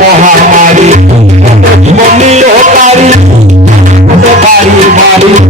মহামারী মনি হতারি বাড়ি বাড়ি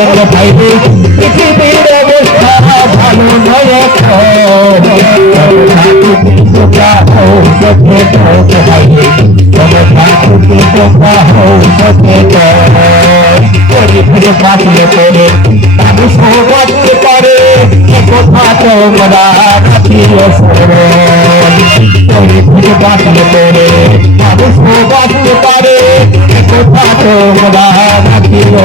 বন্ধ ভাইবে পৃথিবীর অবস্থা ভালো নয় বাঁচলে পরে আমি সবাঁচতে পারে কথা তোমরা রাখিও সরে বাঁচলে পরে কথা তোমরা রাখিও